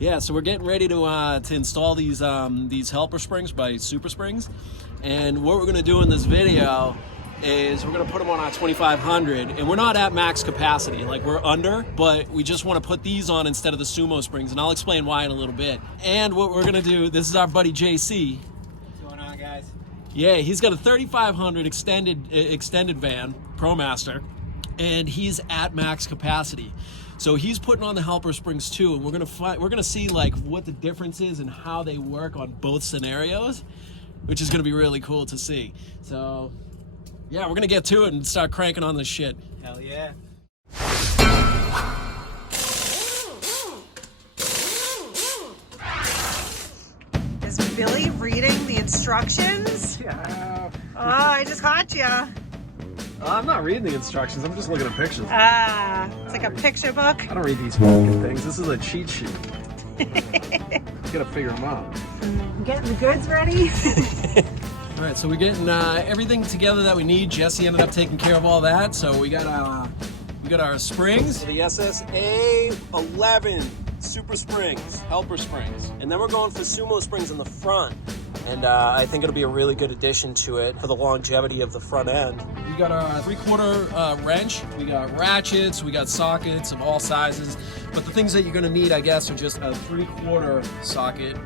Yeah, so we're getting ready to install these helper springs by Super Springs, and what we're gonna do in this video is we're gonna put them on our 2500, and we're not at max capacity, like we're under, but we just want to put these on instead of the Sumo springs, and I'll explain why in a little bit. And what we're gonna do, this is our buddy JC. What's going on, guys? Yeah, he's got a 3500 extended van, Promaster, and he's at max capacity. So he's putting on the helper springs too, and we're gonna see like what the difference is and how they work on both scenarios, which is gonna be really cool to see. So yeah, we're gonna get to it and start cranking on this shit. Hell yeah. Is Billy reading the instructions? Yeah. Oh, I just caught you. I'm not reading the instructions. I'm just looking at pictures. Ah, it's like a picture book. I don't read these fucking things. This is a cheat sheet. Gotta figure them out. Getting the goods ready. All right, so we're getting everything together that we need. Jesse ended up taking care of all that, so we got our springs, the SSA 11 Super Springs, helper springs, and then we're going for Sumo springs in the front. And I think it'll be a really good addition to it for the longevity of the front end. We got our 3/4 wrench, we got ratchets, we got sockets of all sizes. But the things that you're gonna need, I guess, are just a 3/4 socket,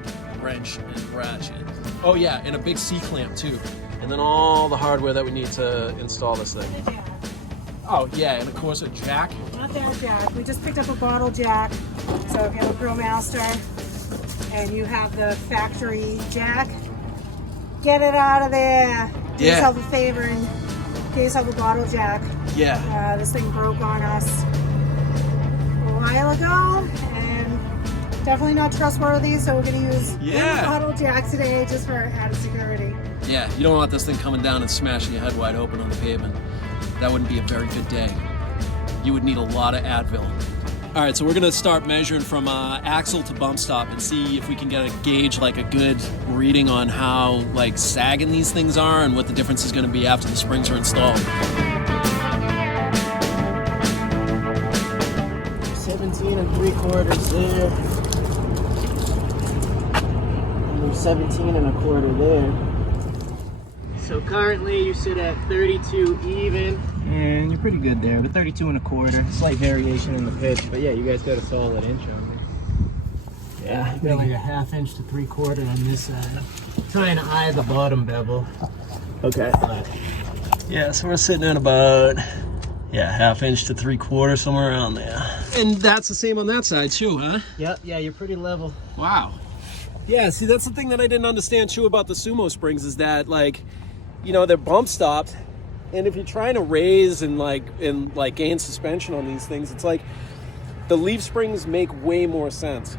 wrench, and ratchet. Oh yeah, and a big C-clamp too. And then all the hardware that we need to install this thing. Oh yeah, and of course a jack. Not that jack. We just picked up a bottle jack. So if you have a Promaster and you have the factory jack, get it out of there. Do yourself a favor and get yourself a bottle jack. Yeah. This thing broke on us a while ago, and definitely not trustworthy, so we're going to use one bottle jack today just for added security. Yeah, you don't want this thing coming down and smashing your head wide open on the pavement. That wouldn't be a very good day. You would need a lot of Advil. All right, so we're gonna start measuring from axle to bump stop and see if we can get a gauge, like a good reading on how like sagging these things are and what the difference is gonna be after the springs are installed. 17 3/4 there. And 17 1/4 there. So currently you sit at 32 even, and you're pretty good there, but 32 1/4. Slight variation in the pitch, but yeah, you guys got a solid inch on me. Yeah, got like a 1/2 inch to 3/4 on this side. Trying to eye the bottom bevel. Okay. Yeah, so we're sitting at about 1/2 inch to 3/4, somewhere around there. And that's the same on that side too, huh? Yep, yeah, you're pretty level. Wow. Yeah, see, that's the thing that I didn't understand too about the Sumo springs is that, like, you know, they're bump stopped, and if you're trying to raise and gain suspension on these things, it's like the leaf springs make way more sense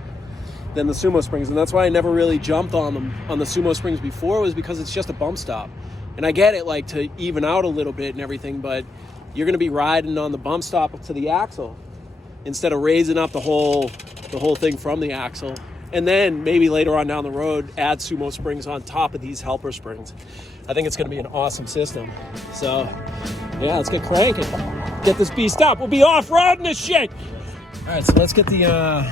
than the Sumo springs, and that's why I never really jumped on them on the Sumo springs before, was because it's just a bump stop. And I get it, like, to even out a little bit and everything, but you're going to be riding on the bump stop to the axle instead of raising up the whole thing from the axle. And then maybe later on down the road, add Sumo springs on top of these helper springs. I think it's going to be an awesome system. So, yeah, let's get cranking. Get this beast up. We'll be off-roading this shit. All right, so let's get the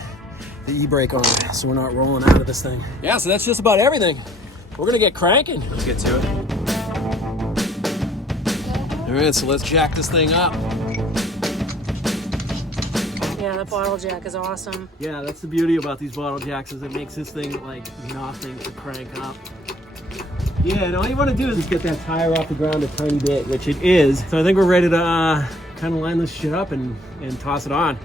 e-brake on so we're not rolling out of this thing. Yeah, so that's just about everything. We're going to get cranking. Let's get to it. All right, so let's jack this thing up. Yeah, that bottle jack is awesome. Yeah, that's the beauty about these bottle jacks, is it makes this thing like nothing to crank up. Yeah, and all you want to do is just get that tire off the ground a tiny bit, which it is. So I think we're ready to kind of line this shit up and toss it on.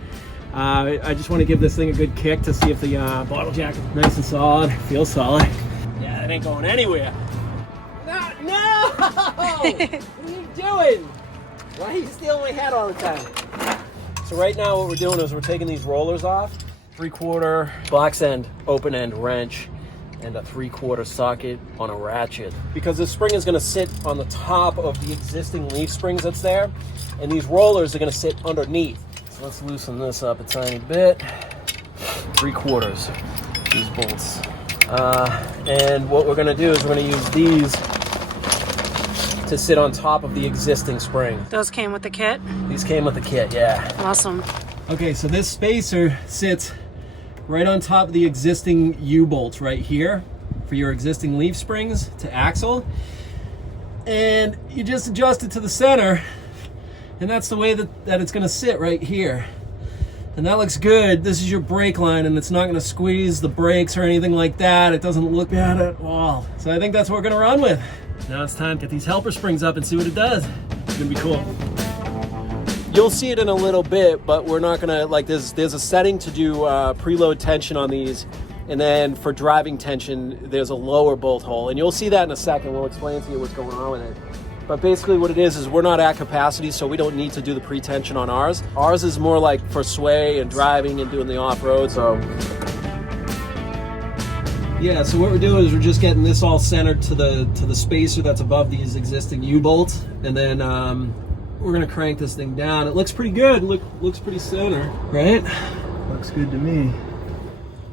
I just want to give this thing a good kick to see if the bottle jack is nice and solid, feels solid. Yeah, it ain't going anywhere. No! What are you doing? Why are you stealing my hat all the time? So right now what we're doing is we're taking these rollers off, 3/4 box end, open end wrench, and a 3/4 socket on a ratchet. Because this spring is gonna sit on the top of the existing leaf springs that's there, and these rollers are gonna sit underneath. So let's loosen this up a tiny bit. 3/4, these bolts. And what we're gonna do is we're gonna use these to sit on top of the existing spring. Those came with the kit? These came with the kit, yeah. Awesome. Okay, so this spacer sits right on top of the existing U-bolts right here for your existing leaf springs to axle. And you just adjust it to the center, and that's the way that it's gonna sit right here. And that looks good. This is your brake line, and it's not gonna squeeze the brakes or anything like that. It doesn't look bad at all. So I think that's what we're gonna run with. Now it's time to get these helper springs up and see what it does. It's gonna be cool. You'll see it in a little bit, but we're not gonna, like, there's a setting to do preload tension on these, and then for driving tension, there's a lower bolt hole, and you'll see that in a second. We'll explain to you what's going on with it. But basically what it is we're not at capacity, so we don't need to do the pre-tension on ours. Ours is more like for sway and driving and doing the off-road, so. Yeah, so what we're doing is we're just getting this all centered to the spacer that's above these existing U-bolts, and then we're gonna crank this thing down. It looks pretty good. Looks pretty center, right? Looks good to me.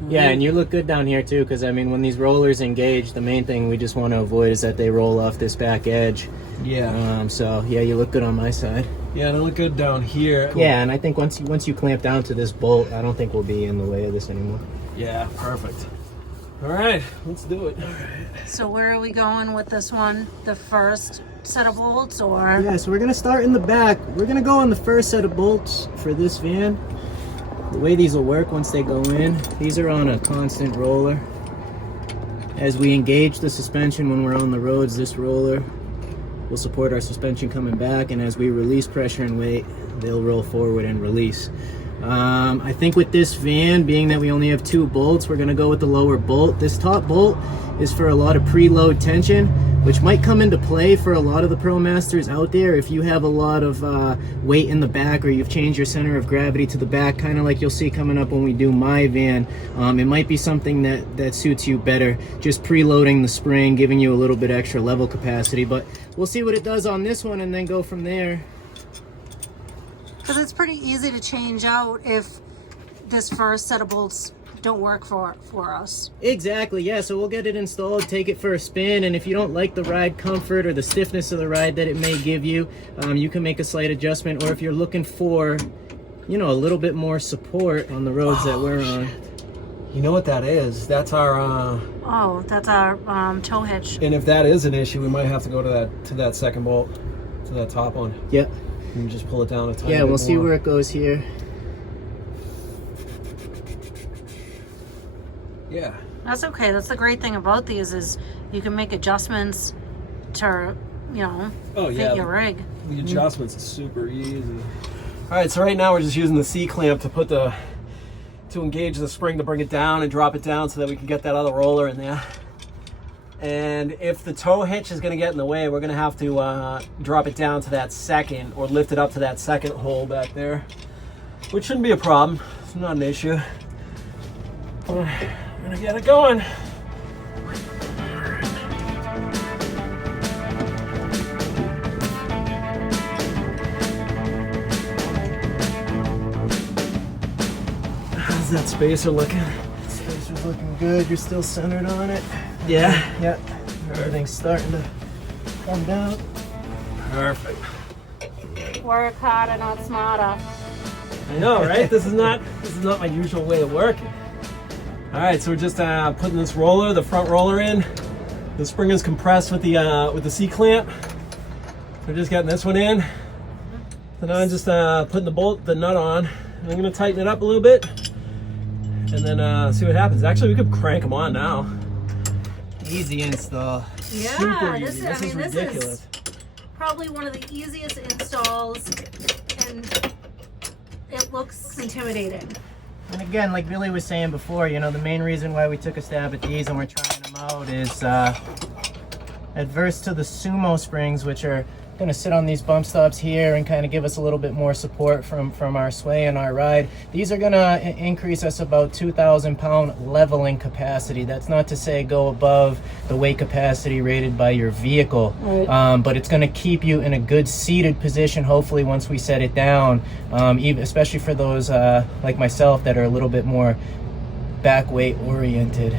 Yeah, and you look good down here too, because I mean, when these rollers engage, the main thing we just want to avoid is that they roll off this back edge. Yeah. So yeah, you look good on my side. Yeah, and I look good down here. Cool. Yeah, and I think once you clamp down to this bolt, I don't think we'll be in the way of this anymore. Yeah, perfect. All right, let's do it. So where are we going with this one? The first set of bolts, or? Yeah, so we're gonna start in the back. We're gonna go on the first set of bolts for this van. The way these will work once they go in, these are on a constant roller. As we engage the suspension when we're on the roads, this roller will support our suspension coming back, and as we release pressure and weight, they'll roll forward and release. I think with this van, being that we only have 2 bolts, we're gonna go with the lower bolt. This top bolt is for a lot of preload tension, which might come into play for a lot of the Promasters out there. If you have a lot of weight in the back, or you've changed your center of gravity to the back, kind of like you'll see coming up when we do my van, it might be something that suits you better, just preloading the spring, giving you a little bit extra level capacity. But we'll see what it does on this one and then go from there. Because it's pretty easy to change out if this first set of bolts don't work for us. Exactly, yeah, so we'll get it installed, take it for a spin, and if you don't like the ride comfort or the stiffness of the ride that it may give you, you can make a slight adjustment. Or if you're looking for, you know, a little bit more support on the roads that we're on. You know what that is? That's our Oh, that's our tow hitch. and if that is an issue, we might have to go to that second bolt, to that top one. Yep. And just pull it down a tiny bit Yeah, we'll see more. where it goes here. Yeah. That's okay. That's the great thing about these is you can make adjustments to, you know, fit your rig. The adjustments is super easy. All right, so right now we're just using the C-clamp to engage the spring to bring it down and drop it down so that we can get that other roller in there. And if the tow hitch is going to get in the way, we're going to have to drop it down to that second, or lift it up to that second hole back there, which shouldn't be a problem. It's not an issue. We're going to get it going. How's that spacer looking? Spacer's looking good. You're still centered on it. Yeah? Yep. Everything's starting to come down. Perfect. Work harder, not smarter. I know, right? This is not my usual way of working. All right, so we're just putting this roller, the front roller in. The spring is compressed with the C-clamp. We're just getting this one in. So now I'm just putting the nut on. I'm gonna tighten it up a little bit, and then see what happens. Actually, we could crank them on now. Easy install. Yeah, Super easy. this is ridiculous. probably one of the easiest installs, and it looks intimidating. And again, like Billy was saying before, you know, the main reason why we took a stab at these and we're trying them out is adverse to the Sumo springs, which are going to sit on these bump stops here and kind of give us a little bit more support from our sway and our ride. These are going to increase us about 2,000 pound leveling capacity. That's not to say go above the weight capacity rated by your vehicle, Right. But it's going to keep you in a good seated position, hopefully, once we set it down, even, especially for those like myself that are a little bit more back weight oriented.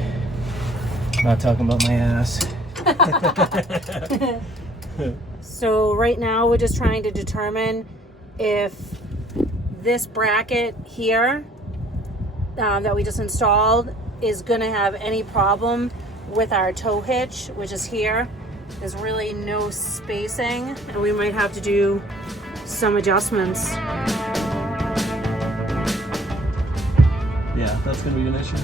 Not talking about my ass. So right now we're just trying to determine if this bracket here that we just installed is going to have any problem with our tow hitch, which is here. There's really no spacing, and we might have to do some adjustments. Yeah, that's gonna be an issue.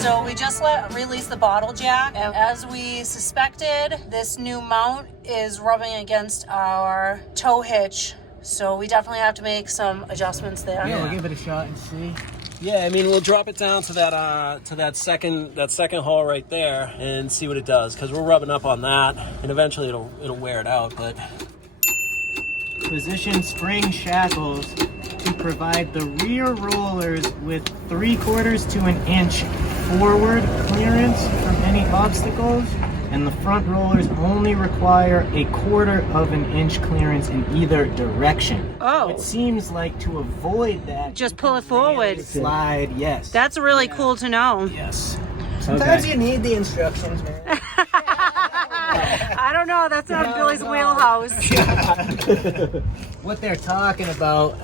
So we just released the bottle jack, and as we suspected, this new mount is rubbing against our tow hitch. So we definitely have to make some adjustments there. Yeah, we'll give it a shot and see. Yeah, I mean, we'll drop it down to that second hole right there and see what it does, because we're rubbing up on that, and eventually it'll wear it out. But Position spring shackles to provide the rear rollers with 3/4 to an inch forward clearance from any obstacles, and the front rollers only require 1/4 of an inch clearance in either direction. Oh. So it seems like to avoid that, Just pull it forward. slide, yes. That's really cool to know. Yes. Sometimes you need the instructions, man. I don't know, that's not Billy's wheelhouse. What they're talking about,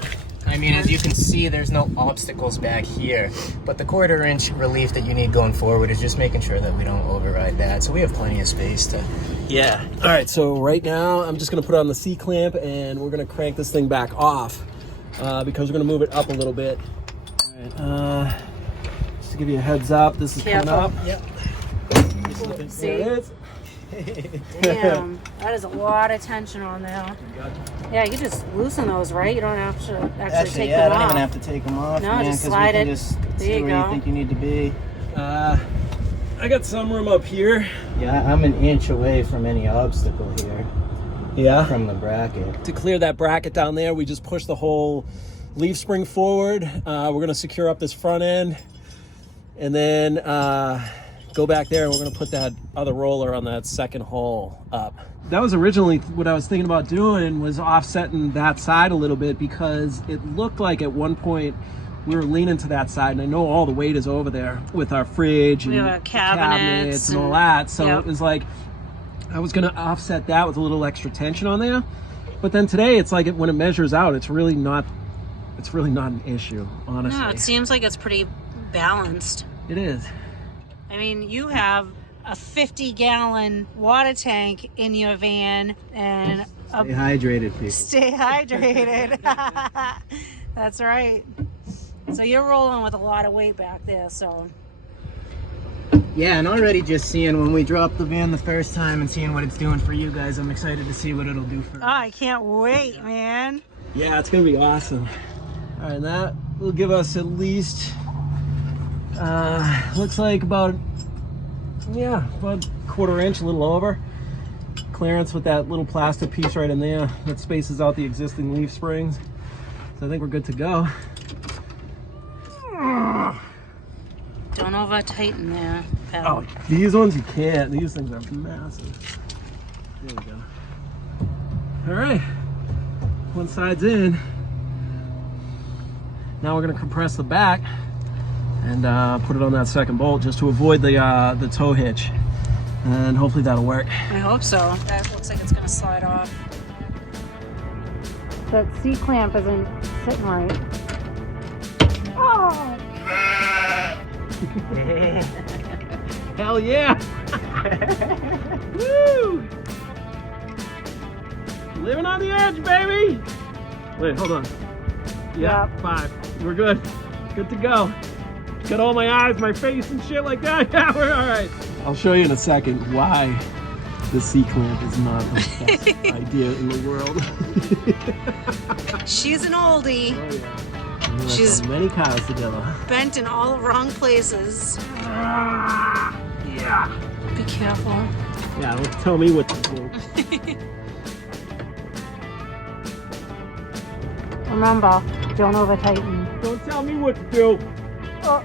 I mean, as you can see, there's no obstacles back here, but the 1/4 inch relief that you need going forward is just making sure that we don't override that. So we have plenty of space to. yeah. All right, so right now I'm just gonna put on the C-clamp and we're gonna crank this thing back off because we're gonna move it up a little bit. All right, just to give you a heads up, this is coming up. Yep. See? There it is. Damn, that is a lot of tension on there. Yeah, you can just loosen those, right? You don't have to actually take yeah, I them don't off. even have to take them off, No, man, just 'cause slide we can it. just There see you where go. you think you need to be. I got some room up here. Yeah, I'm an inch away from any obstacle here, Yeah. from the bracket. To clear that bracket down there, we just push the whole leaf spring forward. We're gonna secure up this front end, and then go back there, and we're gonna put that other roller on that second hole up. That was originally what I was thinking about doing, was offsetting that side a little bit, because it looked like at one point we were leaning to that side, and I know all the weight is over there with our fridge and We have our cabinets and all and- that. So Yep. it was like I was gonna offset that with a little extra tension on there. But then today, it's like when it measures out, it's really not an issue, honestly. No, it seems like it's pretty balanced. It is. I mean, you have a 50-gallon water tank in your van and Stay hydrated, people. stay hydrated. That's right. So you're rolling with a lot of weight back there, so. Yeah, and already just seeing when we dropped the van the first time and seeing what it's doing for you guys, I'm excited to see what it'll do for Oh, I can't wait, man. Yeah, it's gonna be awesome. All right, that will give us at least, looks like about 1/4 inch, a little over, clearance with that little plastic piece right in there that spaces out the existing leaf springs. So I think we're good to go. Don't over tighten there, pal. Oh, these ones you can't. These things are massive. There we go. All right, one side's in. Now we're gonna compress the back and put it on that second bolt just to avoid the tow hitch, and hopefully that'll work. I hope so. That looks like it's gonna slide off. That C-clamp isn't sitting right. Oh! Hell yeah! Woo! Living on the edge, baby! Wait, hold on. Yeah, 5. We're good. Good to go. Got all my eyes, my face, and shit like that. Yeah, we're all right. I'll show you in a second why the C-clamp is not the best idea in the world. She's an oldie. Oh yeah. She's many cars together. bent in all the wrong places. Yeah. Be careful. Yeah, don't tell me what to do. Remember, don't over tighten. Don't tell me what to do. Oh,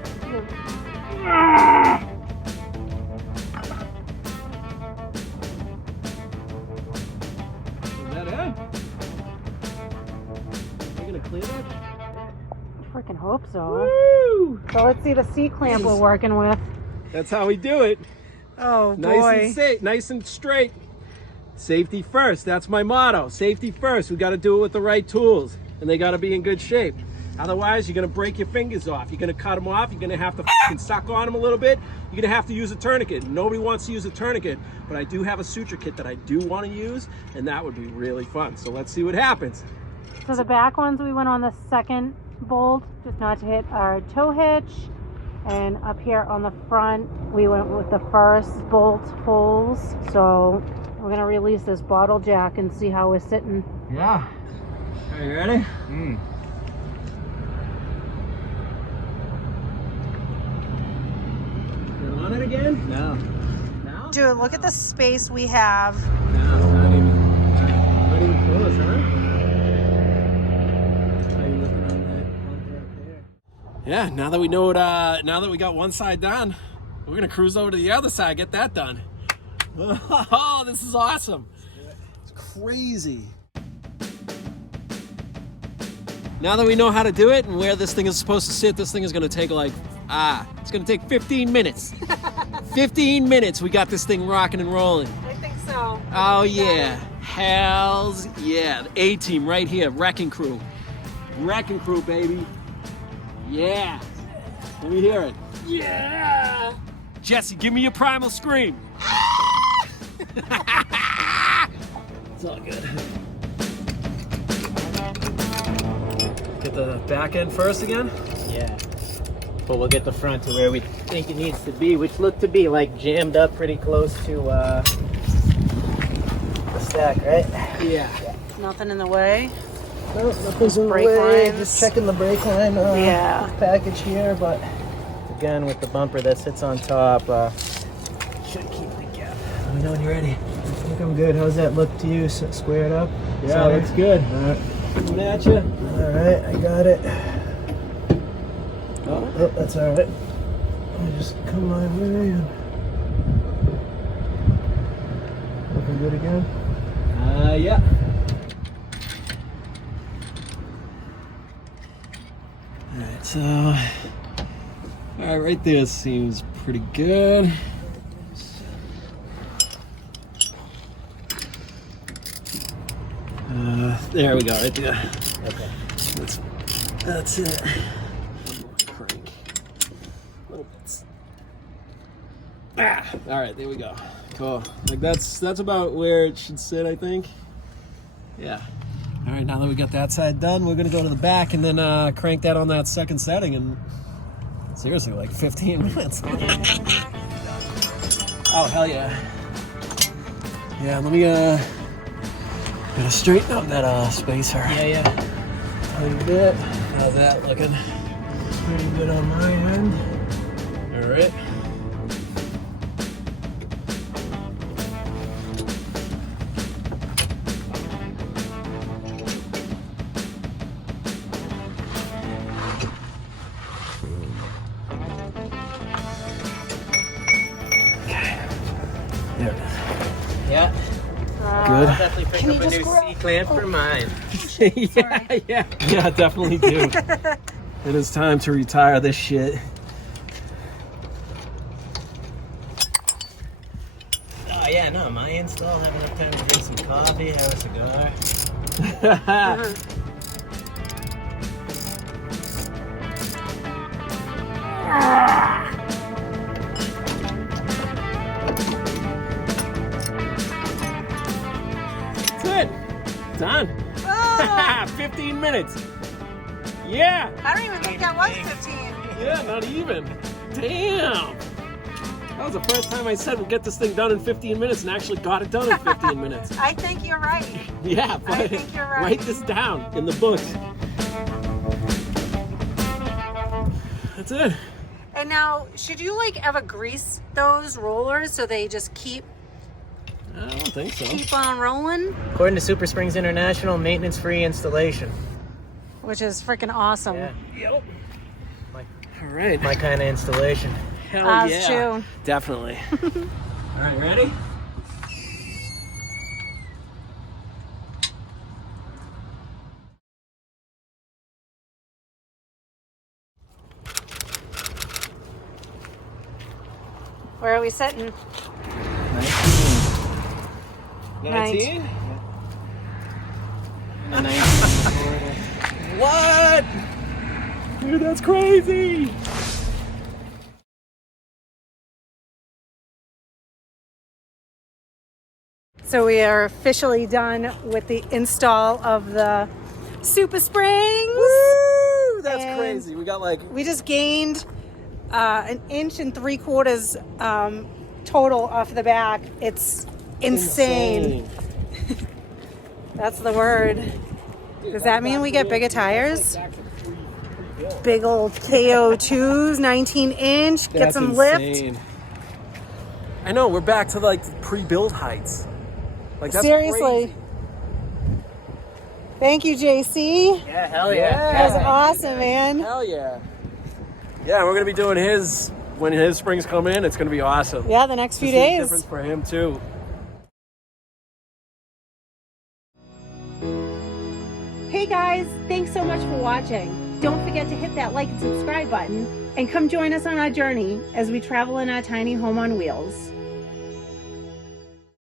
Is that it? You gonna clear that? I freaking hope so. Woo! So let's see the C-clamp we're working with. That's how we do it. Oh Nice and safe, nice and straight. Safety first, that's my motto. Safety first, we gotta do it with the right tools, and they gotta be in good shape. Otherwise, you're gonna break your fingers off. You're gonna cut them off, you're gonna have to fucking suck on them a little bit. You're gonna have to use a tourniquet. Nobody wants to use a tourniquet, but I do have a suture kit that I do wanna use, and that would be really fun. So let's see what happens. So the back ones, we went on the second bolt, just not to hit our tow hitch. And up here on the front, we went with the first bolt holes. So we're gonna release this bottle jack and see how we're sitting. Yeah. Are you ready? You on it again? No. No? Dude, look at the space we have. No, not even close, huh? Yeah, now that we know it, now that we got one side done, we're gonna cruise over to the other side, get that done. Oh, this is awesome. It's crazy. Now that we know how to do it and where this thing is supposed to sit, this thing is gonna take like, it's gonna take 15 minutes. 15 minutes, we got this thing rocking and rolling. I think so. Oh yeah, hells yeah. The A-team right here, Wrecking Crew. Wrecking Crew, baby. Yeah. Let me hear it. Yeah. Jesse, give me your primal scream. It's all good. Get the back end first again? Yeah. But we'll get the front to where we think it needs to be, which looked to be like jammed up pretty close to the stack, right? Yeah. Nothing in the way. No, nothing's in the brake way. lines. Just checking the brake line Yeah. package here, but again with the bumper that sits on top, should keep the gap. Let me know when you're ready. I think I'm good. How's that look to you? Squared up? Yeah, Center? looks good. All right. Coming at you. All right, I got it. Oh, that's all right. I just come my way and looking good again. Yeah. Alright, so alright, right there seems pretty good. There we go, right there. Okay. That's it. One more crank. Little bits. Alright, there we go. Cool. Like that's about where it should sit, I think. Yeah. All right, now that we got that side done, we're gonna go to the back and then crank that on that second setting and seriously, like 15 minutes. Oh, hell yeah. Yeah, let me gotta straighten up that spacer. Yeah. Tiny bit. How's that looking? Pretty good on my end. All right. There it is. Yeah. Good. I'll definitely pick up a new C-clamp for mine. yeah, definitely do. It is time to retire this shit. Oh yeah, no, my install, have enough time to drink some coffee, have a cigar. That's it. Done. Oh, 15 minutes. Yeah. I don't even think that was 15. Yeah, not even. Damn. That was the first time I said we'll get this thing done in 15 minutes and actually got it done in 15 minutes. I think you're right. Yeah, but I think you're right. write this down in the books. That's it. And now, should you like ever grease those rollers so they just keep I don't think so. on rolling? According to Super Springs International, maintenance-free installation. Which is freaking awesome. Yeah. Yep. All right. My kind of installation. Hell Ours yeah. too. Definitely. All right, ready? Where are we sitting? 19? And a 19 and a quarter. What? Dude, that's crazy. So we are officially done with the install of the Super Springs. Woo! That's And crazy. We got like we just gained 1 3/4 total off the back. It's insane. That's the word. Does that mean we get bigger tires? Big old KO2s, 19-inch. Get That's some lift. insane. I know, we're back to like pre-build heights. Like that's Seriously. crazy. Thank you, JC. Yeah, hell yeah. That was awesome, man. Hell yeah. Yeah, we're gonna be doing his when his springs come in. It's gonna be awesome. Yeah, the next few To see the days. difference for him too. Hey guys, thanks so much for watching. Don't forget to hit that like and subscribe button and come join us on our journey as we travel in our tiny home on wheels.